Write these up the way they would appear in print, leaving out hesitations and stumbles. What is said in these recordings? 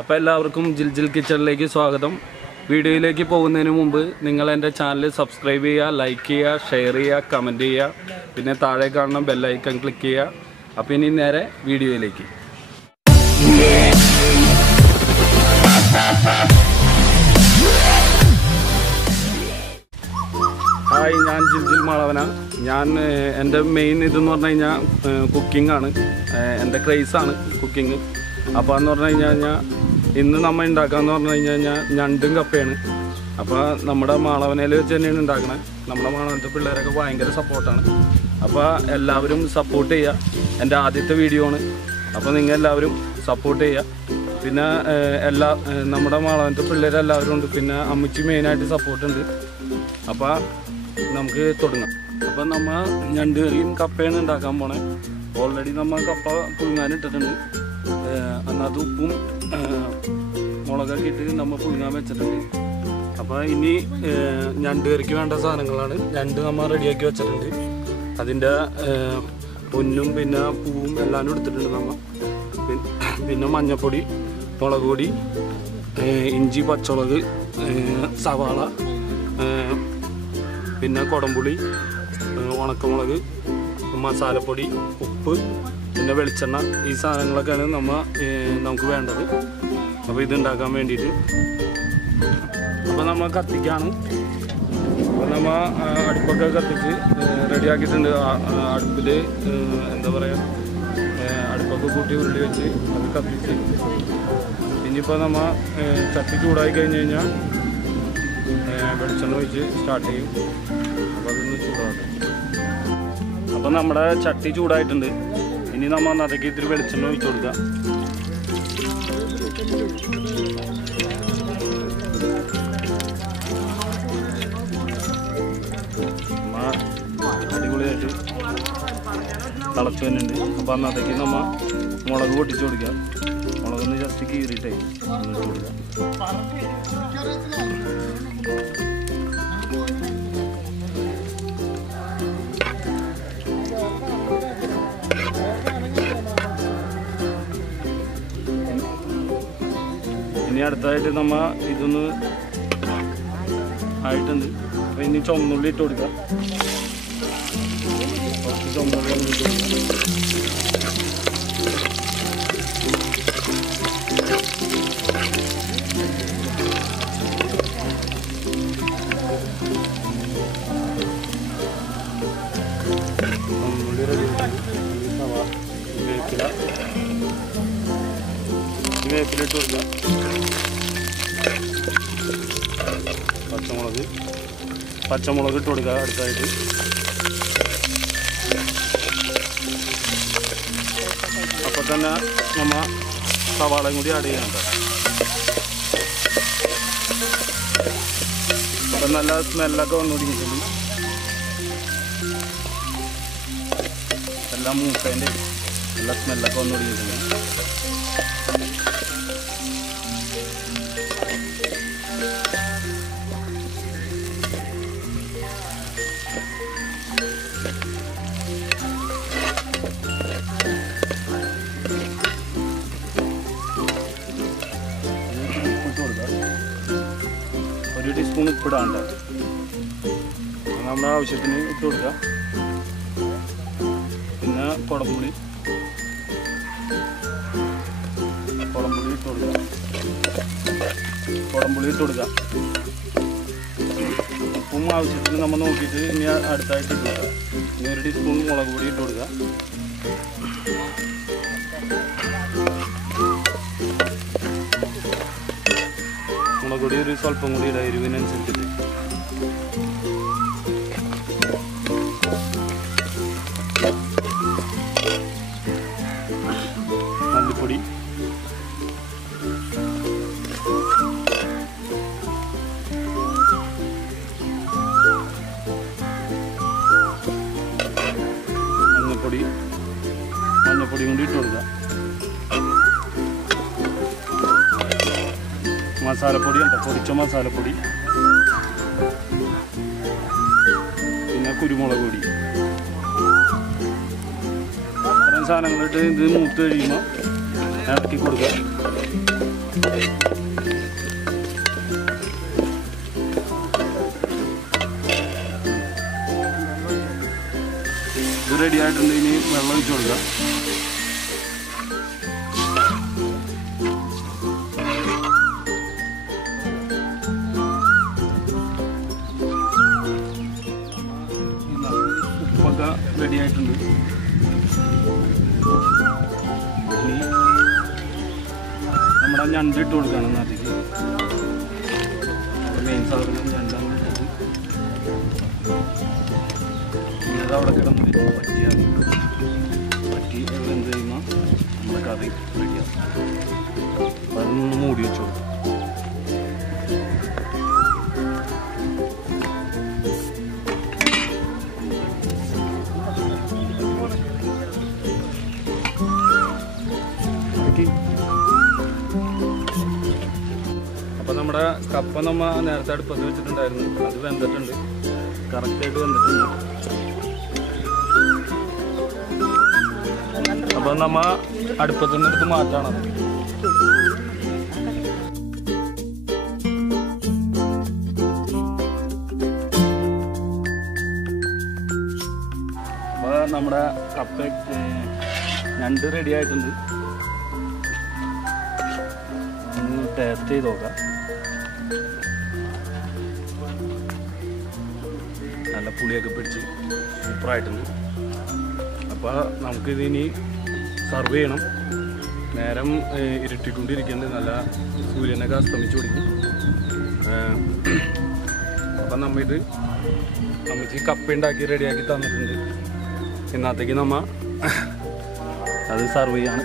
അപ്പോൾ എല്ലാവർക്കും ജിൽജിൽ കിച്ചണിലേക്ക് സ്വാഗതം. വീഡിയോയിലേക്ക് പോകുന്നതിന് മുമ്പ് നിങ്ങൾ എൻ്റെ ചാനൽ സബ്സ്ക്രൈബ് ചെയ്യുക, ലൈക്ക് ചെയ്യുക, ഷെയർ ചെയ്യുക, കമൻറ്റ് ചെയ്യുക, പിന്നെ താഴെ കാണുന്ന ബെല്ലൈക്കൺ ക്ലിക്ക് ചെയ്യുക. അപ്പോൾ ഇനി നേരെ വീഡിയോയിലേക്ക്. ഹായ്, ഞാൻ ജിൽജിൽ മാളവന. എൻ്റെ മെയിൻ ഇതെന്ന് പറഞ്ഞു കഴിഞ്ഞാൽ കുക്കിംഗ് ആണ്. എൻ്റെ ക്രേസാണ് കുക്കിംഗ്. അപ്പോൾ എന്ന് പറഞ്ഞു കഴിഞ്ഞാൽ ഇന്ന് നമ്മൾ ഉണ്ടാക്കാമെന്ന് പറഞ്ഞു കഴിഞ്ഞാൽ ഞണ്ടും കപ്പയാണ്. അപ്പോൾ നമ്മുടെ മാളവനയിൽ വെച്ച് തന്നെയാണ് ഉണ്ടാക്കുന്നത്. നമ്മുടെ മാളവനത്തെ പിള്ളേരൊക്കെ ഭയങ്കര സപ്പോർട്ടാണ്. അപ്പോൾ എല്ലാവരും സപ്പോർട്ട് ചെയ്യുക. എൻ്റെ ആദ്യത്തെ വീഡിയോ ആണ്. അപ്പോൾ നിങ്ങൾ എല്ലാവരും സപ്പോർട്ട് ചെയ്യുക. പിന്നെ നമ്മുടെ മാളവനത്തെ പിള്ളേരെല്ലാവരും ഉണ്ട്. പിന്നെ അമ്മച്ചി മെയിനായിട്ട് സപ്പോർട്ടുണ്ട്. അപ്പോൾ നമുക്ക് തുടങ്ങാം. അപ്പം നമ്മൾ ഞണ്ട് കറിയും കപ്പയാണ് ഉണ്ടാക്കാൻ പോണേ. ഓൾറെഡി നമ്മൾ കപ്പ പുഴുങ്ങാനിട്ടിട്ടുണ്ട്. അന്നത് ഉപ്പും മുളകൊക്കെ ഇട്ട് നമ്മൾ പുഴുങ്ങാൻ വെച്ചിട്ടുണ്ട്. അപ്പോൾ ഇനി ഞണ്ട് കറിക്ക് വേണ്ട സാധനങ്ങളാണ്. ഞണ്ട് നമ്മൾ റെഡിയാക്കി വെച്ചിട്ടുണ്ട്. അതിൻ്റെ പൊന്നും പിന്നെ പൂവും എല്ലാം എടുത്തിട്ടുണ്ട് നമ്മൾ. പിന്നെ മഞ്ഞൾപ്പൊടി, മുളക് പൊടി, ഇഞ്ചി, പച്ചമുളക്, സവാള, പിന്നെ കുടംപുളി, ഉണക്കമുളക്, മസാലപ്പൊടി, ഉപ്പ്, പിന്നെ വെളിച്ചെണ്ണ. ഈ സാധനങ്ങളൊക്കെയാണ് നമുക്ക് വേണ്ടത്. അപ്പോൾ ഇതുണ്ടാക്കാൻ വേണ്ടിയിട്ട് അപ്പോൾ നമ്മൾ കത്തിക്കാണ്. അപ്പോൾ നമ്മൾ അടുപ്പൊക്കെ കത്തിച്ച് റെഡിയാക്കിയിട്ടുണ്ട്. അടുപ്പിൽ എന്താ പറയുക, അടുപ്പൊക്കെ കൂട്ടി ഉരുളി വെച്ച് അത് കത്തിച്ച് ഇനിയിപ്പോൾ നമ്മൾ ചട്ടി ചൂടായി കഴിഞ്ഞ് കഴിഞ്ഞാൽ വെളിച്ചെണ്ണ ഒഴിച്ച് സ്റ്റാർട്ട് ചെയ്യും. അപ്പോൾ അതൊന്ന് ചൂടാകട്ടെ. അപ്പോൾ നമ്മുടെ ചട്ടി ചൂടായിട്ടുണ്ട്. ഇനി നമ്മൾ അതൊക്കെ ഇത്തിരി വെളിച്ചെണ്ണ ഒഴിച്ച് കൊടുക്കാം. അടിപൊളിയായിട്ട് തിളച്ച് തന്നെയുണ്ട്. അപ്പോൾ അന്നത്തേക്ക് നമ്മൾ മുളക് പൊട്ടിച്ച് കൊടുക്കാം. മുളകൊന്ന് ജസ്റ്റ് കീറിയിട്ടേ ഇട്ട് കൊടുക്കാം. ഇനി അടുത്തതായിട്ട് നമ്മൾ ഇതൊന്ന് ആയിട്ടുണ്ട്. അപ്പോൾ ഇനി ചുമന്നുള്ളി ഇട്ട് കൊടുക്കാം. കുറച്ച് ചുമന്നുള്ളി ഇട്ട് കൊടുക്കാം. വേപ്പിലിട്ട് കൊടുക്കാം. പച്ചമുളക് ഇട്ട് കൊടുക്കുക. അടുത്തായിട്ട് അപ്പോൾ തന്നെ നമ്മൾ സവാളയും കൂടി ആഡ് ചെയ്യാൻ. അപ്പം നല്ല സ്മെല്ലൊക്കെ വന്നുകൊണ്ടിരിക്കുന്നു. എല്ലാം മൂക്കേൻ്റെ നല്ല സ്മെല്ലൊക്കെ വന്നുകൊണ്ടിരിക്കുന്നു. ഒരു ടീസ്പൂൺ ഉപ്പിടാണ്ട് നമ്മുടെ ആവശ്യത്തിന് ഇട്ട് കൊടുക്കുക. പിന്നെ കുടംപുളി ഇട്ട് കൊടുക്കുക. ഉപ്പും ആവശ്യത്തിന് നമ്മൾ നോക്കിയിട്ട് ഇനി അടുത്തായിട്ട് ഇട്ട് കൊടുക്കുക. ഇനി ഒരു ടീസ്പൂൺ മുളക് പൊടി ഇട്ട് കൊടുക്കുക. മുളക് പൊടി ഒരു സ്വല്പം കൂടി ഇടാം, എരിവിനനുസരിച്ചിട്ട്. മല്ലിപ്പൊടി, മഞ്ഞൾപ്പൊടി കൂടി ഇട്ട് കൊടുക്കുക. മസാലപ്പൊടി ഉണ്ട്, പൊടിച്ച മസാലപ്പൊടി, പിന്നെ കുരുമുളക് പൊടി. ഇത്രയും സാധനങ്ങളിട്ട് ഇത് മൂത്ത് കഴിയുമ്പോൾ ഇറക്കി കൊടുക്കുക. ഇത് റെഡി ആയിട്ടുണ്ട്. ഇനി വെള്ളം ഒഴിച്ചു കൊടുക്കുക. ഉപ്പൊക്കെ റെഡി ആയിട്ടുണ്ട്. ഇനി നമ്മുടെ ഞണ്ട് ഇട്ട് കൊടുക്കുകയാണ്. അതിലേക്ക് മെയിൻ സാധനം ഞണ്ടാണ് ഇട്ടത്. ഇന്നത് അവിടെ കിടന്ന് പറ്റി എന്ത് ചെയ്യുമ്പോൾ നമ്മുടെ കറി റെഡിയാവും. അപ്പം അതൊന്ന് മൂടി വെച്ചു കൊടുക്കും. അപ്പം നമ്മുടെ കപ്പ നമ്മൾ നേരത്തെ അടുപ്പത്ത് വെച്ചിട്ടുണ്ടായിരുന്നു. അത് വെന്തിട്ടുണ്ട്, കറക്റ്റായിട്ട് വെന്തിട്ടുണ്ട്. അപ്പം നമ്മൾ അടുപ്പത്തു നിന്നെടുത്ത് മാറ്റാണത്. അപ്പോൾ നമ്മുടെ കപ്പ ഞണ്ട് റെഡി ആയിട്ടുണ്ട്. ഒന്ന് ടേസ്റ്റ് ചെയ്ത് നോക്കാം. നല്ല പുളിയൊക്കെ പിടിച്ച് സൂപ്പറായിട്ടുണ്ട്. അപ്പോൾ നമുക്കിതിനി സർവ് ചെയ്യണം. നേരം ഇരുട്ടിക്കൊണ്ടിരിക്കുന്നുണ്ട്. നല്ല സൂര്യനൊക്കെ അസ്തമിച്ചു തുടങ്ങി. അപ്പം നമ്മിത് നമുക്ക് കപ്പ ഉണ്ടാക്കി റെഡിയാക്കി തന്നിട്ടുണ്ട്. ഇന്നത്തേക്ക് നമ്മൾ അത് സർവ് ചെയ്യാണ്.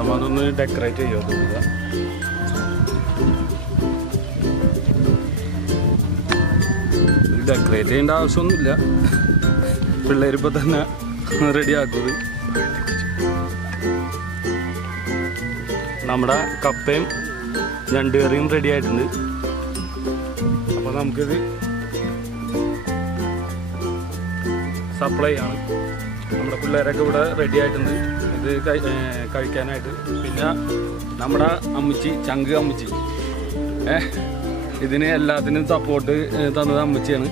അപ്പോൾ അതൊന്ന് ഡെക്കറേറ്റ് ചെയ്യുക. തോന്നുക ഡെക്കറേറ്റ് ചെയ്യേണ്ട ആവശ്യമൊന്നുമില്ല. പിള്ളേരിപ്പോൾ തന്നെ റെഡിയാക്കുന്നത്. നമ്മുടെ കപ്പയും ഞണ്ട് കറിയും റെഡി ആയിട്ടുണ്ട്. അപ്പോൾ നമുക്കിത് സപ്ലൈ ആണ്. നമ്മുടെ പിള്ളേരൊക്കെ ഇവിടെ റെഡി ആയിട്ടുണ്ട് ഇത് കഴിക്കാനായിട്ട്. പിന്നെ നമ്മുടെ അമ്മച്ചി, ചങ്ക് അമ്മച്ചി, ഇതിന് എല്ലാത്തിനും സപ്പോർട്ട് തന്നത് അമ്മച്ചിയാണ്.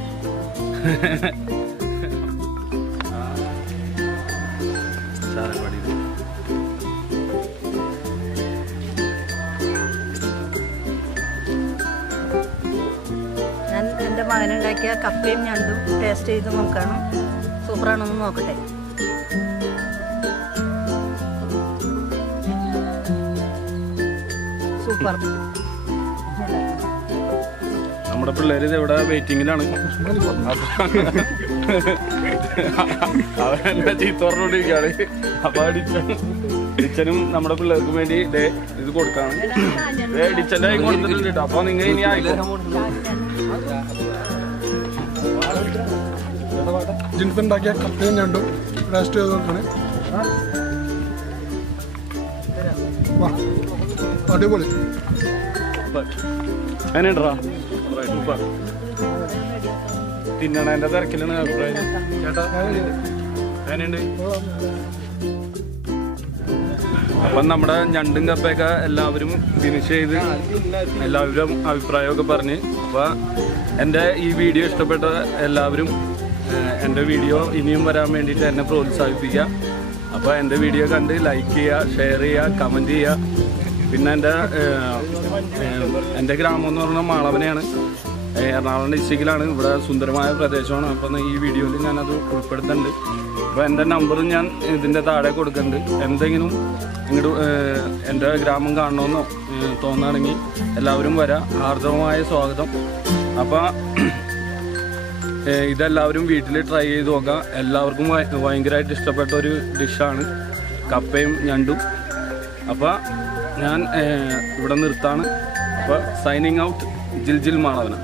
ഞാൻ എൻ്റെ മകനുണ്ടാക്കിയ കപ്പയും ഞണ്ടും ടേസ്റ്റ് ചെയ്ത് നോക്കാണ്. സൂപ്പറാണെന്ന് നോക്കട്ടെ. സൂപ്പർ. നമ്മുടെ പിള്ളേർ ഇവിടെ വെയിറ്റിങ്ങിലാണ്. അവരെന്നെ ചീത്ത പറഞ്ഞുകൊണ്ടിരിക്കുകയാണ്. അപ്പൊ ഡിച്ചനും നമ്മുടെ പിള്ളേർക്ക് വേണ്ടി ഇത് കൊടുക്കാണ്. ഡിച്ചന്റെ കൈ കൊടുത്തിട്ടുണ്ട് കേട്ടോ. അപ്പൊ നിങ്ങൾ ഇനി ജിൻസ് ഉണ്ടാക്കിയ കപ്പയും ഞണ്ടും ടേസ്റ്റ് ചെയ്ത് നോക്കണേ. അടിപൊളി. അതിനുണ്ടാ സൂപ്പർ. തിന്നണേന്റെ തിരക്കിലാണ് അഭിപ്രായം. ചേട്ടാ അതിനുണ്ട്. അപ്പം നമ്മുടെ ഞണ്ടും കപ്പയൊക്കെ എല്ലാവരും ഫിനിഷ് ചെയ്ത് എല്ലാവരും അഭിപ്രായമൊക്കെ പറഞ്ഞ്. അപ്പോൾ എൻ്റെ ഈ വീഡിയോ ഇഷ്ടപ്പെട്ട എല്ലാവരും എൻ്റെ വീഡിയോ ഇനിയും വരാൻ വേണ്ടിയിട്ട് എന്നെ പ്രോത്സാഹിപ്പിക്കുക. അപ്പോൾ എൻ്റെ വീഡിയോ കണ്ട് ലൈക്ക് ചെയ്യുക, ഷെയർ ചെയ്യുക, കമൻറ്റ് ചെയ്യുക. പിന്നെ എൻ്റെ ഗ്രാമം എന്ന് പറഞ്ഞാൽ മാളവനെയാണ്, എറണാകുളം ഡിസ്ട്രിക്റ്റിലാണ്. ഇവിടെ സുന്ദരമായ പ്രദേശമാണ്. അപ്പം ഈ വീഡിയോയിൽ ഞാനത് ഉൾപ്പെടുത്തുന്നുണ്ട്. അപ്പോൾ എൻ്റെ നമ്പർ ഞാൻ ഇതിൻ്റെ താഴെ കൊടുക്കുന്നുണ്ട്. എന്തെങ്കിലും ഇങ്ങോട്ട് എൻ്റെ ഗ്രാമം കാണണമെന്നോ തോന്നുകയാണെങ്കിൽ എല്ലാവരും വരാം. ആർദ്രമായ സ്വാഗതം. അപ്പോൾ ഇതെല്ലാവരും വീട്ടിൽ ട്രൈ ചെയ്ത് നോക്കാം. എല്ലാവർക്കും ഭയങ്കരമായിട്ട് ഇഷ്ടപ്പെട്ട ഒരു ഡിഷാണ് കപ്പയും ഞണ്ടും. അപ്പോൾ ഞാൻ ഇവിടെ നിർത്താണ്. അപ്പോൾ സൈനിങ് ഔട്ട്, ജിൽജിൽ മാളവന.